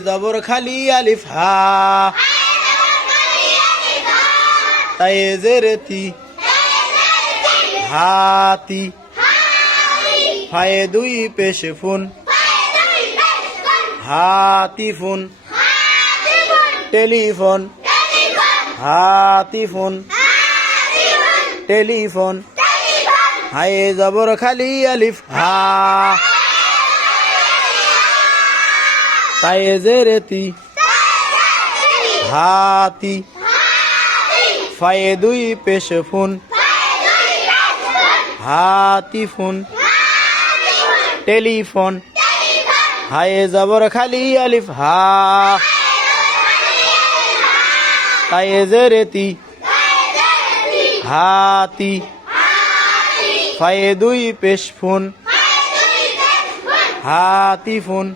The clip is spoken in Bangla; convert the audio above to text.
জবর খালি আলিফ হা তায়ে জেরে তি হাতি ফায়ে দুই পেশ ফুন হাতিফুন টেলিফোন হাতিফুন টেলিফোন হায়ে জবর খালি আলিফ হা তায়ে জেরে তি হাতি ফায়ে দুই পেশ ফুন হাতিফুন টেলিফোন হায়ে জবর খালি আলিফ হা তায়ে জেরে তি হাতি ফায়ে দুই পেশ ফুন হাতিফুন